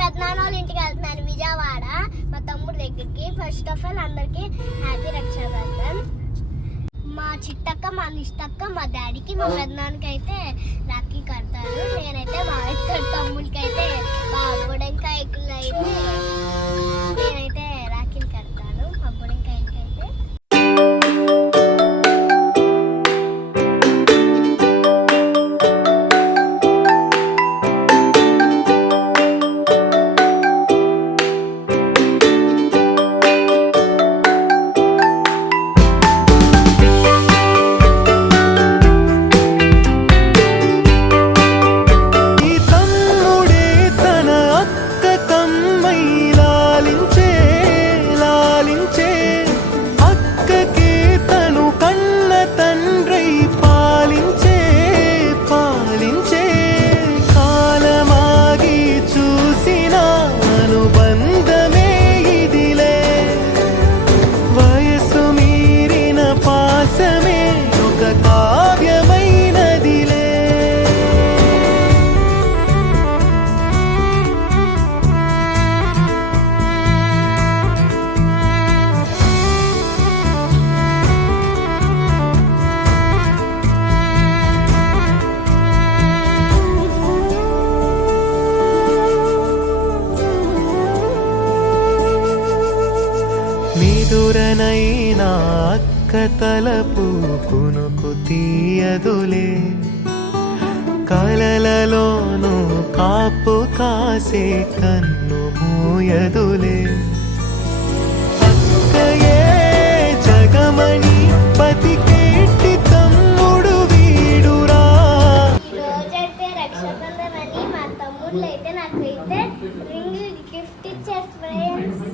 పెద్దనాన్న వాళ్ళ ఇంటికి వెళ్తున్నాను విజయవాడ మా తమ్ముడు దగ్గరికి. ఫస్ట్ ఆఫ్ ఆల్ అందరికి హ్యాపీ రక్షాబంధన్. మా చిట్టక్క మా నిష్టక్క మా డాడీకి మా పెద్దనాన్నకి అయితే రాఖీ కడతారు. నేనైతే మా ఇద్దరు తమ్ముడికి అయితే మా బుడంకాయకులు అయితే నేనైతే రాఖీలు కడతాను మా బుడంకాయలకి అయితే. నిదురనైనా అక్క తలపు కునుకు తీయదులే, కలలలోనూ కాపు కాసే కన్ను మూయదులే. అక్కయే జగమణి బతికేటి తమ్ముడు వీడురా. రోజైతే రక్షాబంధన్ అని మా తమ్ముళ్ళు అయితే నాకైతే రింగ్ గిఫ్ట్ ఇచ్చారు ఫ్రెండ్స్.